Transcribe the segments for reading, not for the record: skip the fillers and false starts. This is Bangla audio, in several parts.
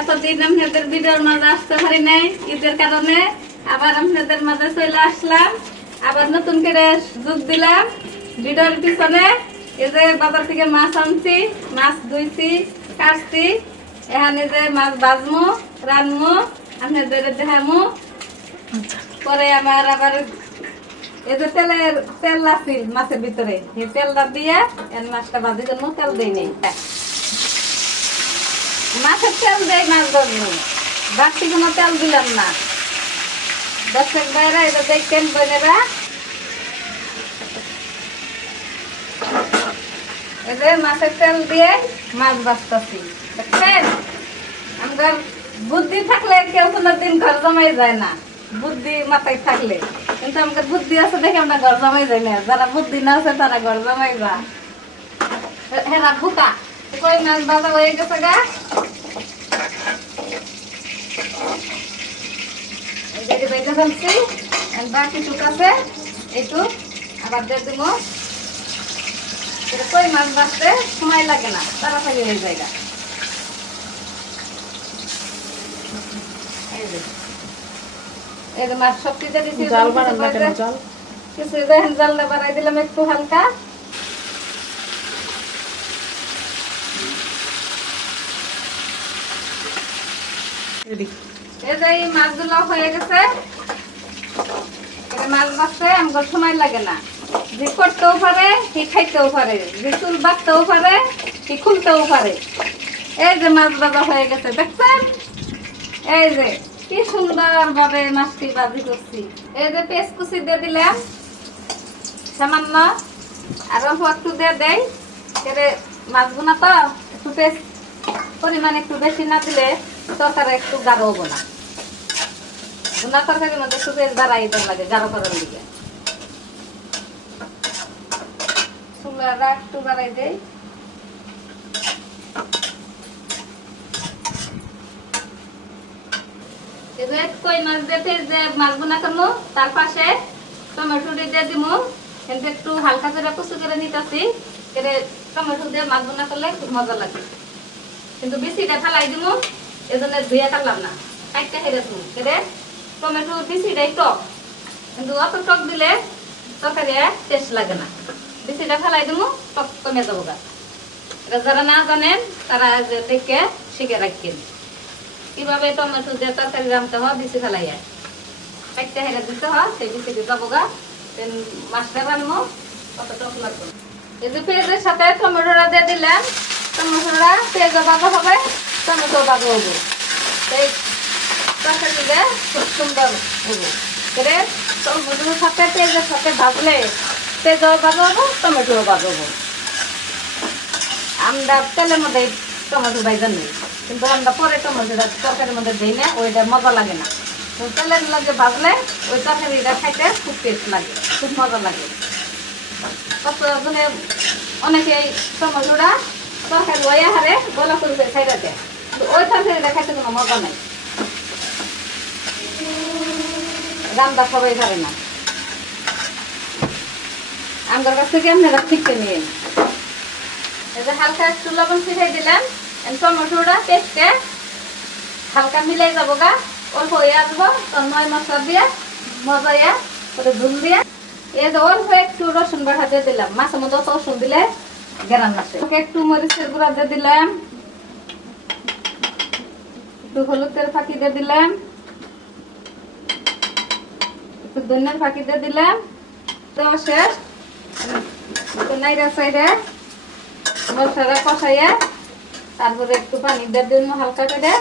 এতদিন আপনাদের ভিডিওর মাঝে আসতে পারি নাই ঈদের কারণে, আবার আপনাদের মাঝে চলে আসলাম, আবার নতুন করে যোগ দিলাম ভিডিওর পিছনে। এই যে বাজার থেকে মাছ আনছি, মাছ ধুইছি, কাটছি, এখানে যে মাছ ভাজমু, রানমু, আপনাদের দেখামু। পরে আমার আবার এই যে তেল আছিল মাছের ভিতরে, এই তেলটা দিয়ে মাছটা ভাজি জন্য তেল দিই নেই, মাছের তেল দেয়, মাছ ধরবো, বাড়তি কোনো তেল দিলাম না। দর্শক ভাইরা এটা দেখতেন বোনেরা, এই যে মাছের তেল দিয়ে মাছ ভাজতেছি, দেখছেন? আমার বুদ্ধি থাকলে কেউ কোনোদিন ঘর জমাই যায় না, বুদ্ধি মাথায় থাকলে। কিন্তু আমাদের বুদ্ধি আছে দেখে আমরা ঘর জমাই যাই না, যারা বুদ্ধি না আছে তারা ঘর জমাই যা। হেরা ভুকা কই মাছ ভাজা হয়ে গেছে গা, ফেলছি, বাকি টুক আছে এইটু আবার দিয়ে দিব। কই মাছ ভাজতে সময় লাগে না, তাড়াতাড়ি হয়ে যায়। এই যে মাছ সব কিছু দিচ্ছি, কিছু দেখেন জালটা বাড়াই দিলাম একটু হালকা। এই যে এই মাছগুলো হয়ে গেছে, মাছ ভাজতে আমার সময় লাগে না, যে করতেও পারে কি খাইতেও পারে, যে চুল বাঁধতেও পারে কি খুলতেও পারে। এই যে মাছ ভাজা হয়ে গেছে, দেখছেন? এই যে কি সুন্দর ভাবে মাছটি ভাজি করছি। এই যে পেঁয়াজ কুচি দিয়ে দিলাম সামান্য, আর অল্প একটু দিয়ে দেয়, মাছগুলো তো একটু পেঁয়াজ পরিমাণ একটু বেশি না দিলে তরকারি একটু গাঢ় হবো না। গুনা তরকারির মধ্যে একটু পেঁয়াজ বাড়াই দেওয়া লাগে গাঢ় করার দিকে, চুলাটা একটু বাড়াই দেয়। কই মাছ দিয়ে মাছ বোনা করবো, তার পাশে টমেটো দিয়ে দিব, কিন্তু একটু হালকা করে কুচি করে নিতেছি, টমেটো দিয়ে মাছ বোনা করলে খুব মজা লাগে। কিন্তু বেশিটা ফেলাই দিব, এই জন্য ধুয়ে কাটলাম না, কাটতে হেরে দিব। টমেটো বেশিটাই টক, কিন্তু অত টক দিলে তরকারি টেস্ট লাগে না, বেশিটা ফেলাই দিব, টক কমে যাবো গা। এটা যারা না জানেন তারা দেখে শিখে রাখেন কিভাবে টমেটো দিয়ে তরকারি রাঁধতে হয়, বেশি ফেলাইয়া কাটতে হেরে দিতে হয়, সেই বেশি দিয়ে যাবো গা। মাছটা রান্নো অত টক লাগবে। এই যে পেঁয়াজের সাথে টমেটোটা দিয়ে দিলাম, টমেটোটা পেঁয়াজও ভাজা হবে, টমেটো ভাজা হবো, সেই তরকারিটা খুব সুন্দর হবো। টমেটোর সাথে পেঁয়াজের সাথে ভাজলে পেঁয়াজও ভাজা হবো, টমেটোও ভাজা হবো। আমরা তেলের মধ্যে টমেটো ভাজা নেই, কিন্তু আমরা পরে টমেটোটা তরকারির মধ্যে দিই না, ওইটা মজা লাগে না। তেলের মধ্যে ভাজলে ওই তরকারিটা খাইতে খুব টেস্ট লাগে, খুব মজা লাগে। অনেকে এই টমেটোটা তরকারি ওই হারে গলা করে খাইতে দেয়, কিন্তু ওই তরকারিটা খাইতে কোনো মজা নেই, রান্না সবাই পারে না। আমার কাছ থেকে আপনারা শিখতে নিন। এই যে হালকা একটু লবণ ছিটাই দিলাম, টমেটোটা পেস্টে হালকা মিলাই যাবো গা, অল্প হয়ে আসবো, নয় মশলা দিয়ে মজাইয়া করে ঝুল দিয়ে। এই যে অল্প একটু রসুন বাটা দিয়ে দিলাম, মাছের মধ্যে রসুন দিলে গেরান আসে। একটু মরিচের গুঁড়া দিয়ে দিলাম, একটু হলুদের ফাঁকি দিয়ে দিলাম, একটু ধনিয়ার ফাঁকি দিয়ে দিলাম। তো শেষ নাইরা সাইডে মশলাটা কষাইয়া তারপরে একটু পানি দিয়ে দিন হালকা করে।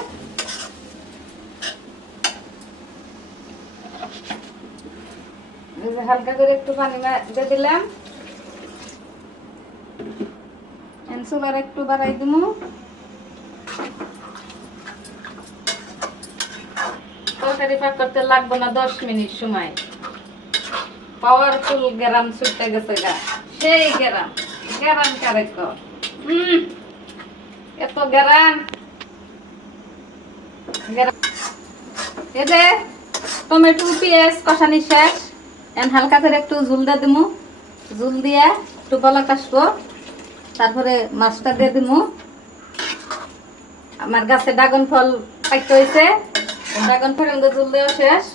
হালকা করে একটু পানি দিয়ে দিলাম, চুলার একটু বাড়াই দিব। তরকারি পাক করতে লাগবে না 10 মিনিট সময়, পাওয়ারফুল গ্যারাম ছুটতে গেছে গা, সেই গ্যারাম গ্যারাম কারেক এত গ্যারাম। এই যে টমেটো পেঁয়াজ কষানি শেষ, হালকা করে একটু ঝুল দিয়ে দিব, ঝুল দিয়ে একটু বলা কাশবো, তারপরে মাছটা দিয়ে দিব। আমার গাছে ড্রাগন ফল পাইতে হয়েছে, ড্রাগন ফল তুললেও শেষ।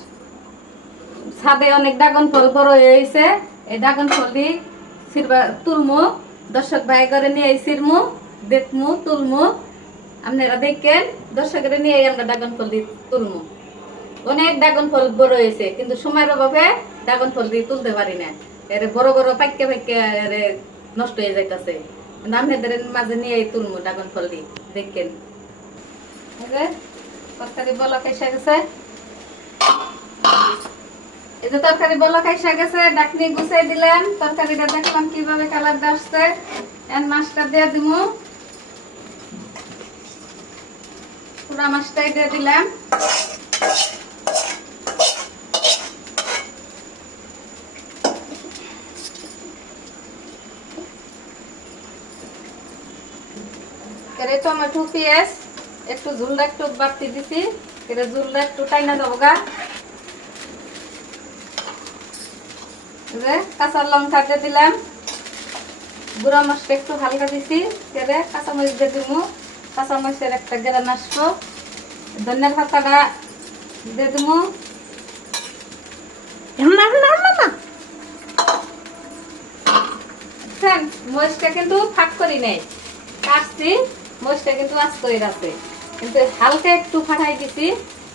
ছাদে অনেক ড্রাগন ফল বড় হয়েছে, এই ড্রাগন ফল দিয়ে তুলমু, দর্শক ভাই করে নিয়ে ছিড়মু, দেখমু, তুলমু। আপনারা দেখেন, দর্শকের নিয়ে আমরা ড্রাগন ফল দিয়ে তুলমু। অনেক ড্রাগন ফল বড় হয়েছে, কিন্তু সময়ের অভাবে ড্রাগন ফল দিয়ে তুলতে পারি না। এর বড় বড় পাইকে পাইকে নষ্ট হয়ে যাইতেছে, কিন্তু আপনাদের মাঝে নিয়ে তুলমু ড্রাগন ফল দিয়ে। দেখেন তরকারি বলা খাইসা গেছে, এই যে তরকারি বলা খাইসা গেছে, ডাকনি গুছাই দিলাম। তরকারিটা দেখলাম কিভাবে কালার আসছে। এর মাছটা দিয়ে দিমু, পুরা মাছটাই দিয়ে দিলাম। টমেটো পেঁয়াজ একটু ঝুলটা একটু বাড়তি দিছি, এটা ঝুলটা একটু টাইনা যাবো গা। কাঁচা লঙ্কা দিয়ে দিলাম, গুঁড়া মশলা একটু হালকা দিছি, কাঁচামরিচ দিয়ে দিব, কাঁচামরিচের একটা গ্রান আসবো। ধনিয়ার পাতাটা দিয়ে দিব, মরিচটা কিন্তু ফাঁক করি নাই, কাটছি, মরিচটা কিন্তু আজ করে আছে, কিন্তু হালকা একটু ফাটাই দিছি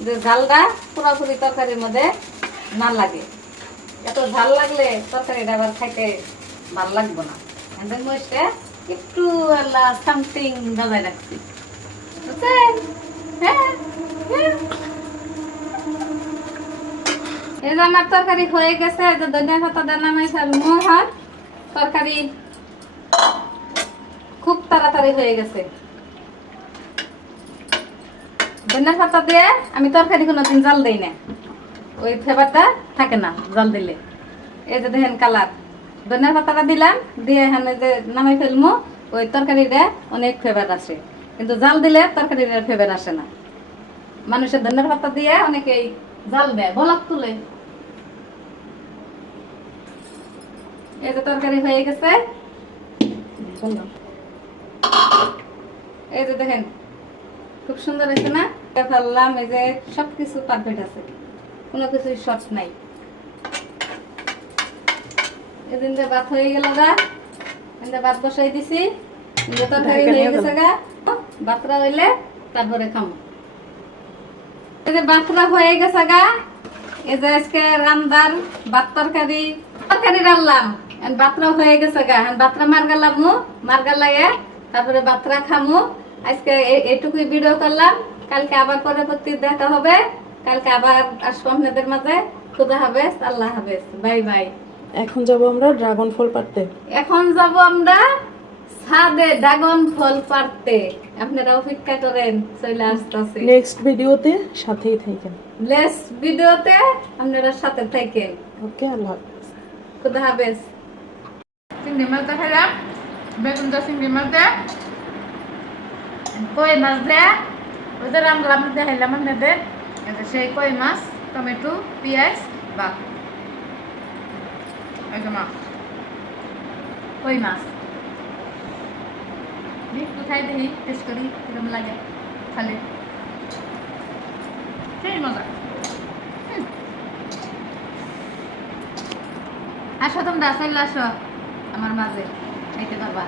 যে ঝালটা পুরোপুরি তরকারির মধ্যে না লাগে। এত ঝাল লাগলে তরকারিটা আবার খাইতে ভালো লাগবো না। মরিচটা একটু সামথিং বাজায় রাখছি, বুঝছেন? হ্যাঁ, এই যে আমার তরকারি হয়ে গেছে, ধনিয়া পাতা দিয়ে নামাই ফেলবো। হয় তরকারি খুব তাড়াতাড়ি হয়ে গেছে। ধনিয়া পাতা দিয়ে আমি তরকারি কোনোদিন জাল দেই না, ওই ফ্লেভারটা থাকে না জাল দিলে। এই যে দেখেন কালার, ধনিয়া পাতাটা দিলাম, দিয়ে এখানে যে নামাই ফেলবো, ওই তরকারিটা অনেক ফ্লেভার আসে, কিন্তু জাল দিলে তরকারিটার ফ্লেভার আসে না। মানুষের ধনিয়া পাতা দিয়ে অনেকেই জাল দেয়, বলক তুলে। এই যে তরকারি হয়ে গেছে, এই যে দেখেন খুব সুন্দর হয়েছে না? ফেললাম, এই যে সবকিছু পারফেক্ট আছে, কোনো কিছু শর্ট নাই। এদিন যে ভাত হয়ে গেল গা, ভাত বসাই দিছি, তরকারি হয়ে গেছে গা, ভাতরা হইলে তারপরে খামো। এই যে ভাতরা হয়ে গেছে গা, এই যে আজকে রান্দার ভাত তরকারি রান্নাম, ভাতরা হয়ে গেছে গা, ভাতরা মার্গা লাগে, তারপরে ভাতরা খামো। আজকে এইটুকুই ভিডিও করলাম, কালকে আবার পরবর্তী দেখা হবে, কালকে আবার আসবো আপনাদের মাঝে। খুদা হাফেজ, আল্লাহ হাফেজ, বাই বাই। এখন যাব আমরা ড্রাগন ফল পাড়তে। এখন যাব আমরা ছাদে ড্রাগন ফল পাড়তে, আপনারা অপেক্ষা করেন, চলে আসতেছি নেক্সট ভিডিওতে, সাথেই থাকেন। নেক্সট ভিডিওতে আপনারা সাথে থাকেন। ওকে, আল্লাহ হাফেজ, খুদা হাফেজ। চিংড়ি মাছ দেখালাম, বেগুন দা চিংড়ি মাছ দে, কই মাছ দে, ওদের আমরা দেখাইলাম আপনাদের। সেই কই মাছ, টমেটো, পেঁয়াজ, বা কই মাছ একটু খাই দেখি, টেস্ট করি কিরকম লাগে, খালি সেই মজা। আসো তোমরা, চলে আসো আমার মাঝে, খাইতে পারবা।